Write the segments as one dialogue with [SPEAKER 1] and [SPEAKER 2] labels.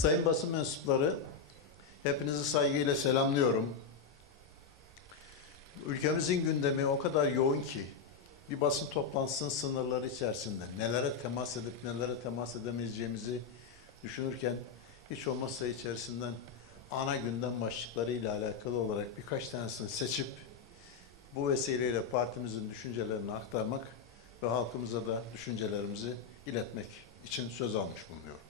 [SPEAKER 1] Sayın basın mensupları, hepinizi saygıyla selamlıyorum. Ülkemizin gündemi o kadar yoğun ki, bir basın toplantısının sınırları içerisinde nelere temas edip nelere temas edemeyeceğimizi düşünürken, hiç olmazsa içerisinden ana gündem başlıkları ile alakalı olarak birkaç tanesini seçip, bu vesileyle partimizin düşüncelerini aktarmak ve halkımıza da düşüncelerimizi iletmek için söz almış bulunuyorum.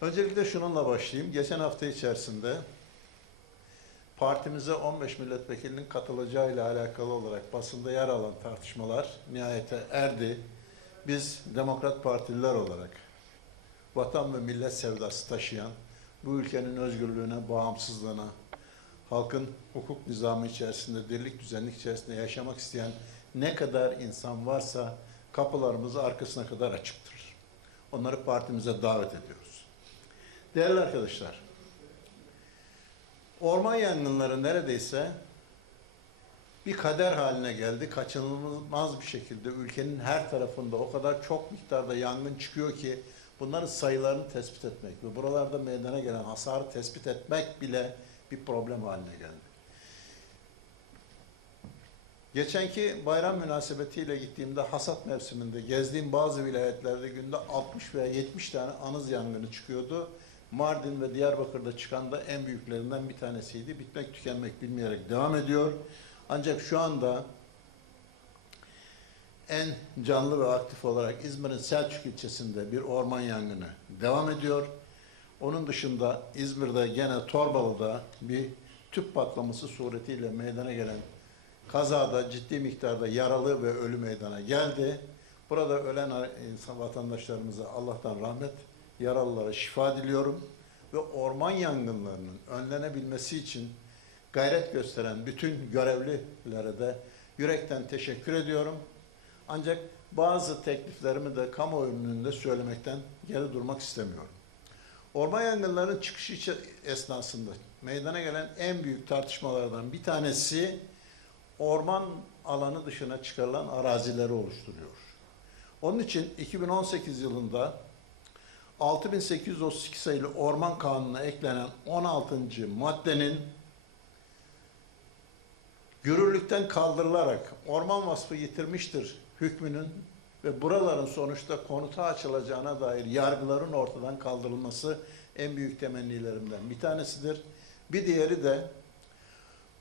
[SPEAKER 1] Öncelikle şununla başlayayım. Geçen hafta içerisinde partimize 15 milletvekilinin katılacağı ile alakalı olarak basında yer alan tartışmalar nihayete erdi. Biz Demokrat Partililer olarak vatan ve millet sevdası taşıyan, bu ülkenin özgürlüğüne, bağımsızlığına, halkın hukuk nizamı içerisinde, dirlik düzenlik içerisinde yaşamak isteyen ne kadar insan varsa kapılarımız arkasına kadar açıktır. Onları partimize davet ediyoruz. Değerli arkadaşlar, orman yangınları neredeyse bir kader haline geldi. Kaçınılmaz bir şekilde ülkenin her tarafında o kadar çok miktarda yangın çıkıyor ki bunların sayılarını tespit etmek ve buralarda meydana gelen hasarı tespit etmek bile bir problem haline geldi. Geçenki bayram münasebetiyle gittiğimde hasat mevsiminde gezdiğim bazı vilayetlerde günde 60 veya 70 tane anız yangını çıkıyordu. Mardin ve Diyarbakır'da çıkan da en büyüklerinden bir tanesiydi. Bitmek tükenmek bilmeyerek devam ediyor. Ancak şu anda en canlı ve aktif olarak İzmir'in Selçuk ilçesinde bir orman yangını devam ediyor. Onun dışında İzmir'de gene Torbalı'da bir tüp patlaması suretiyle meydana gelen kazada ciddi miktarda yaralı ve ölü meydana geldi. Burada ölen vatandaşlarımıza Allah'tan rahmet, yaralılara şifa diliyorum ve orman yangınlarının önlenebilmesi için gayret gösteren bütün görevlilere de yürekten teşekkür ediyorum. Ancak bazı tekliflerimi de kamuoyunun önünde söylemekten geri durmak istemiyorum. Orman yangınlarının çıkışı esnasında meydana gelen en büyük tartışmalardan bir tanesi orman alanı dışına çıkarılan arazileri oluşturuyor. Onun için 2018 yılında 6832 sayılı Orman Kanunu'na eklenen 16. maddenin yürürlükten kaldırılarak orman vasfı yitirmiştir hükmünün ve buraların sonuçta konuta açılacağına dair yargıların ortadan kaldırılması en büyük temennilerimden bir tanesidir. Bir diğeri de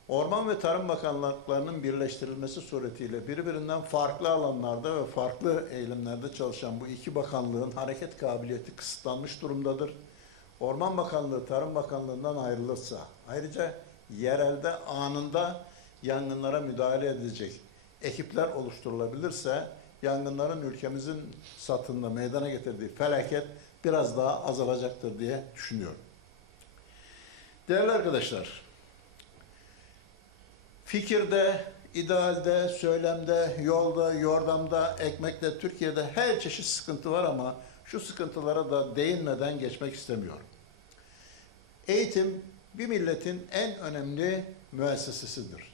[SPEAKER 1] Orman ve Tarım Bakanlıklarının birleştirilmesi suretiyle birbirinden farklı alanlarda ve farklı eylemlerde çalışan bu iki bakanlığın hareket kabiliyeti kısıtlanmış durumdadır. Orman Bakanlığı Tarım Bakanlığı'ndan ayrılırsa, ayrıca yerelde anında yangınlara müdahale edecek ekipler oluşturulabilirse, yangınların ülkemizin satında meydana getirdiği felaket biraz daha azalacaktır diye düşünüyorum. Değerli arkadaşlar, fikirde, idealde, söylemde, yolda, yordamda, ekmekte, Türkiye'de her çeşit sıkıntı var ama şu sıkıntılara da değinmeden geçmek istemiyorum. Eğitim bir milletin en önemli müessesesidir.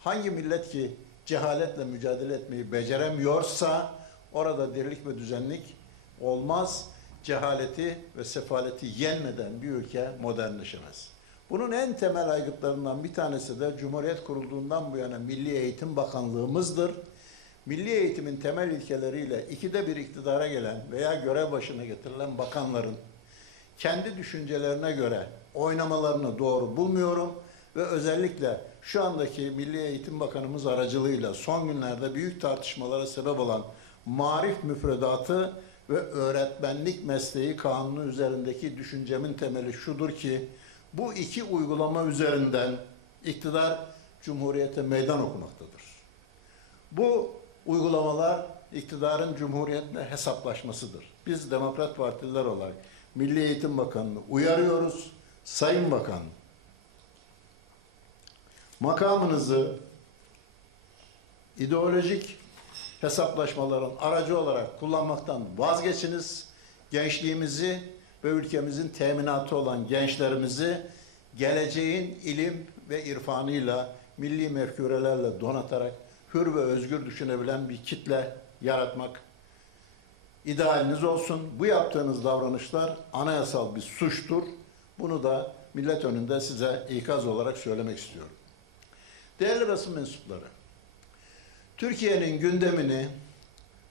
[SPEAKER 1] Hangi millet ki cehaletle mücadele etmeyi beceremiyorsa orada dirlik ve düzenlik olmaz. Cehaleti ve sefaleti yenmeden bir ülke modernleşemez. Bunun en temel aygıtlarından bir tanesi de Cumhuriyet kurulduğundan bu yana Milli Eğitim Bakanlığımızdır. Milli eğitimin temel ilkeleriyle ikide bir iktidara gelen veya görev başına getirilen bakanların kendi düşüncelerine göre oynamalarını doğru bulmuyorum ve özellikle şu andaki Milli Eğitim Bakanımız aracılığıyla son günlerde büyük tartışmalara sebep olan marif müfredatı ve öğretmenlik mesleği kanunu üzerindeki düşüncemin temeli şudur ki bu iki uygulama üzerinden iktidar Cumhuriyete meydan okumaktadır. Bu uygulamalar iktidarın Cumhuriyetle hesaplaşmasıdır. Biz Demokrat Partililer olarak Milli Eğitim Bakanı'nı uyarıyoruz. Sayın Bakan, makamınızı ideolojik hesaplaşmaların aracı olarak kullanmaktan vazgeçiniz. Gençliğimizi ve ülkemizin teminatı olan gençlerimizi geleceğin ilim ve irfanıyla, milli merkürelerle donatarak hür ve özgür düşünebilen bir kitle yaratmak idealiniz olsun. Bu yaptığınız davranışlar anayasal bir suçtur. Bunu da millet önünde size ikaz olarak söylemek istiyorum. Değerli basın mensupları, Türkiye'nin gündemini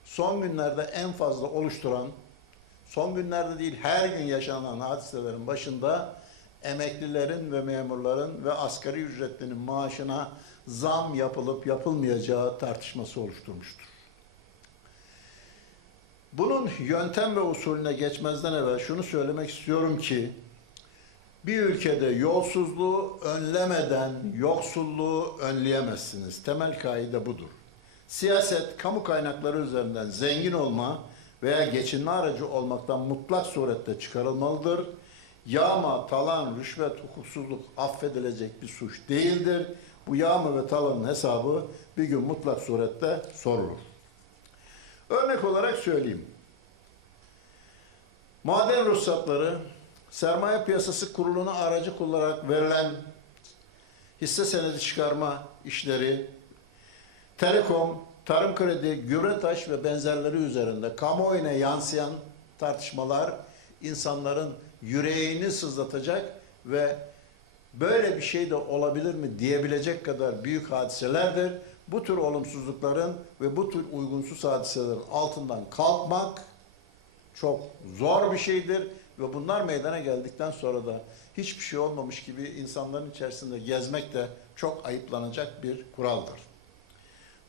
[SPEAKER 1] son günlerde en fazla oluşturan, son günlerde değil her gün yaşanan hadiselerin başında emeklilerin ve memurların ve asgari ücretlinin maaşına zam yapılıp yapılmayacağı tartışması oluşturmuştur. Bunun yöntem ve usulüne geçmezden evvel şunu söylemek istiyorum ki bir ülkede yolsuzluğu önlemeden yoksulluğu önleyemezsiniz. Temel kaide budur. Siyaset kamu kaynakları üzerinden zengin olma veya geçinme aracı olmaktan mutlak surette çıkarılmalıdır. Yağma, talan, rüşvet, hukuksuzluk affedilecek bir suç değildir. Bu yağma ve talanın hesabı bir gün mutlak surette sorulur. Örnek olarak söyleyeyim. Maden ruhsatları sermaye piyasası kuruluna aracı kullanarak verilen hisse senedi çıkarma işleri, telekom, tarım kredi, gübretaş ve benzerleri üzerinde kamuoyuna yansıyan tartışmalar insanların yüreğini sızlatacak ve böyle bir şey de olabilir mi diyebilecek kadar büyük hadiselerdir. Bu tür olumsuzlukların ve bu tür uygunsuz hadiselerin altından kalkmak çok zor bir şeydir ve bunlar meydana geldikten sonra da hiçbir şey olmamış gibi insanların içerisinde gezmek de çok ayıplanacak bir kuraldır.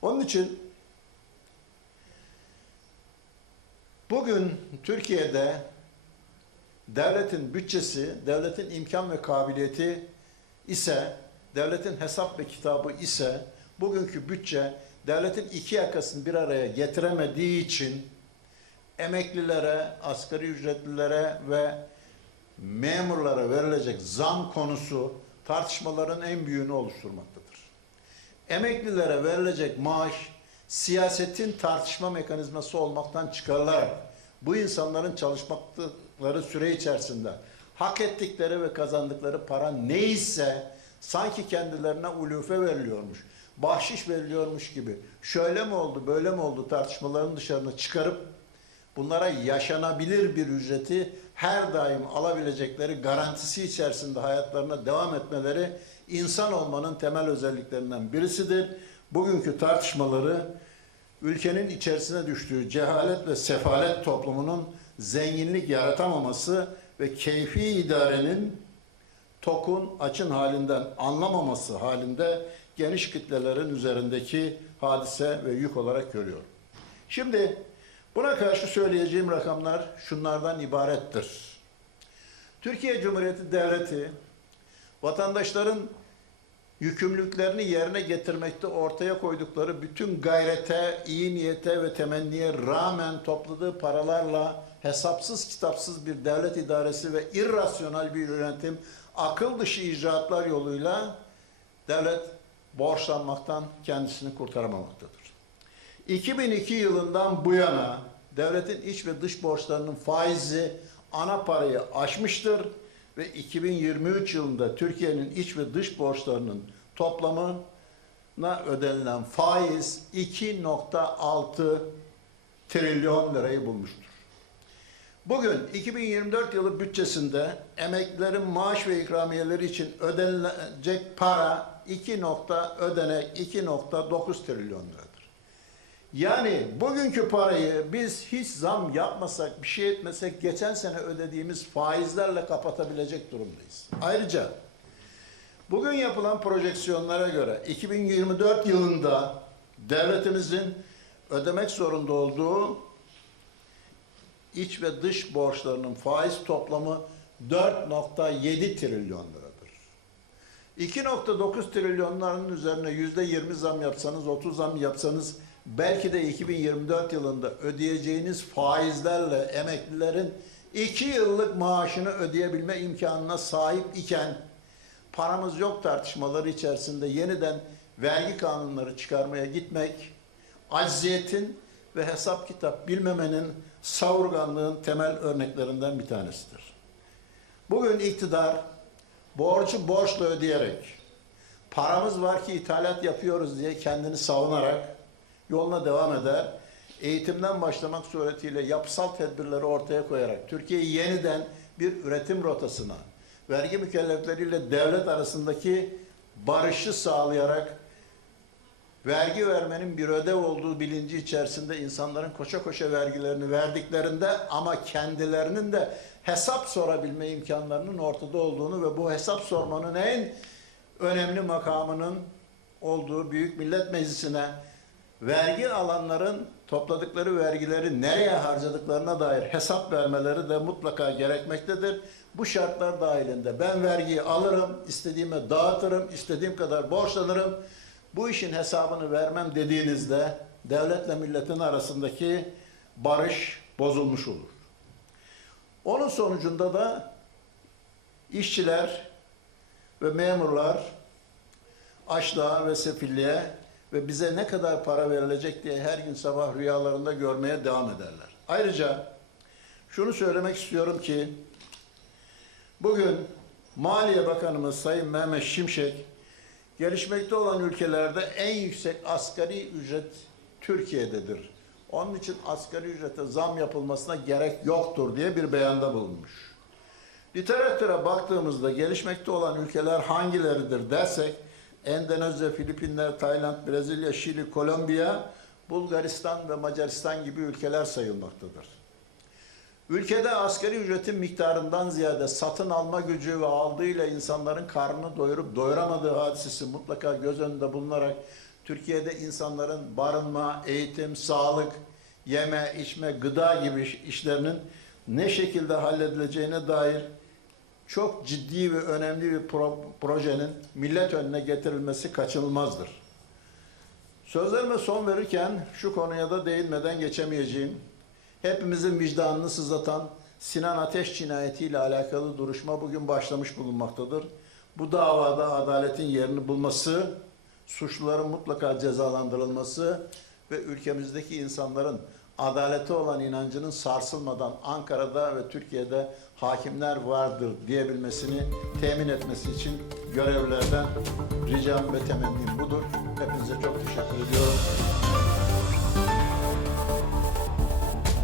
[SPEAKER 1] Onun için bugün Türkiye'de devletin bütçesi, devletin imkan ve kabiliyeti ise, devletin hesap ve kitabı ise bugünkü bütçe devletin iki yakasını bir araya getiremediği için emeklilere, asgari ücretlilere ve memurlara verilecek zam konusu tartışmaların en büyüğünü oluşturmaktadır. Emeklilere verilecek maaş siyasetin tartışma mekanizması olmaktan çıkarılarak bu insanların çalışmakları süre içerisinde hak ettikleri ve kazandıkları para neyse sanki kendilerine ulufe veriliyormuş, bahşiş veriliyormuş gibi şöyle mi oldu, böyle mi oldu tartışmaların dışarına çıkarıp bunlara yaşanabilir bir ücreti her daim alabilecekleri garantisi içerisinde hayatlarına devam etmeleri insan olmanın temel özelliklerinden birisidir. Bugünkü tartışmaları ülkenin içerisine düştüğü cehalet ve sefalet toplumunun zenginlik yaratamaması ve keyfi idarenin tokun açın halinden anlamaması halinde geniş kitlelerin üzerindeki hadise ve yük olarak görüyorum. Şimdi buna karşı söyleyeceğim rakamlar şunlardan ibarettir. Türkiye Cumhuriyeti Devleti vatandaşların yükümlülüklerini yerine getirmekte ortaya koydukları bütün gayrete, iyi niyete ve temenniye rağmen topladığı paralarla hesapsız kitapsız bir devlet idaresi ve irrasyonel bir yönetim akıl dışı icraatlar yoluyla devlet borçlanmaktan kendisini kurtaramamaktadır. 2002 yılından bu yana devletin iç ve dış borçlarının faizi ana parayı aşmıştır ve 2023 yılında Türkiye'nin iç ve dış borçlarının toplamına ödenilen faiz 2.6 trilyon lirayı bulmuştur. Bugün 2024 yılı bütçesinde emeklilerin maaş ve ikramiyeleri için ödenilecek para 2 nokta ödenek 2.9 trilyon liradır. Yani bugünkü parayı biz hiç zam yapmasak, bir şey etmesek geçen sene ödediğimiz faizlerle kapatabilecek durumdayız. Ayrıca bugün yapılan projeksiyonlara göre 2024 yılında devletimizin ödemek zorunda olduğu iç ve dış borçlarının faiz toplamı 4.7 trilyon liradır. 2.9 trilyonların üzerine %20 zam yapsanız, 30 zam yapsanız belki de 2024 yılında ödeyeceğiniz faizlerle emeklilerin 2 yıllık maaşını ödeyebilme imkanına sahip iken paramız yok tartışmaları içerisinde yeniden vergi kanunları çıkarmaya gitmek acziyetin ve hesap kitap bilmemenin savurganlığın temel örneklerinden bir tanesidir. Bugün iktidar borcu borçla ödeyerek paramız var ki ithalat yapıyoruz diye kendini savunarak yoluna devam eder. eğitimden başlamak suretiyle yapısal tedbirleri ortaya koyarak Türkiye'yi yeniden bir üretim rotasına, vergi mükellefleriyle devlet arasındaki barışı sağlayarak vergi vermenin bir ödev olduğu bilinci içerisinde insanların koşa koşa vergilerini verdiklerinde ama kendilerinin de hesap sorabilme imkanlarının ortada olduğunu ve bu hesap sormanın en önemli makamının olduğu Büyük Millet Meclisi'ne vergi alanların topladıkları vergileri nereye harcadıklarına dair hesap vermeleri de mutlaka gerekmektedir. Bu şartlar dahilinde ben vergiyi alırım, istediğime dağıtırım, istediğim kadar borçlanırım. Bu işin hesabını vermem dediğinizde devletle milletin arasındaki barış bozulmuş olur. Onun sonucunda da işçiler ve memurlar açlığa ve sefilliğe ve bize ne kadar para verilecek diye her gün sabah rüyalarında görmeye devam ederler. Ayrıca şunu söylemek istiyorum ki bugün Maliye Bakanımız Sayın Mehmet Şimşek gelişmekte olan ülkelerde en yüksek asgari ücret Türkiye'dedir. Onun için asgari ücrete zam yapılmasına gerek yoktur diye bir beyanda bulunmuş. Literatüre baktığımızda gelişmekte olan ülkeler hangileridir dersek Endonezya, Filipinler, Tayland, Brezilya, Şili, Kolombiya, Bulgaristan ve Macaristan gibi ülkeler sayılmaktadır. Ülkede asgari ücretin miktarından ziyade satın alma gücü ve aldığıyla insanların karnını doyurup doyuramadığı hadisesi mutlaka göz önünde bulunarak Türkiye'de insanların barınma, eğitim, sağlık, yeme, içme, gıda gibi iş- işlerinin ne şekilde halledileceğine dair çok ciddi ve önemli bir pro- projenin millet önüne getirilmesi kaçınılmazdır. Sözlerime son verirken şu konuya da değinmeden geçemeyeceğim. Hepimizin vicdanını sızlatan Sinan Ateş cinayetiyle alakalı duruşma bugün başlamış bulunmaktadır. Bu davada adaletin yerini bulması, suçluların mutlaka cezalandırılması ve ülkemizdeki insanların adalete olan inancının sarsılmadan Ankara'da ve Türkiye'de hakimler vardır diyebilmesini temin etmesi için görevlilerden ricam ve temennim budur. Hepinize çok teşekkür ediyorum.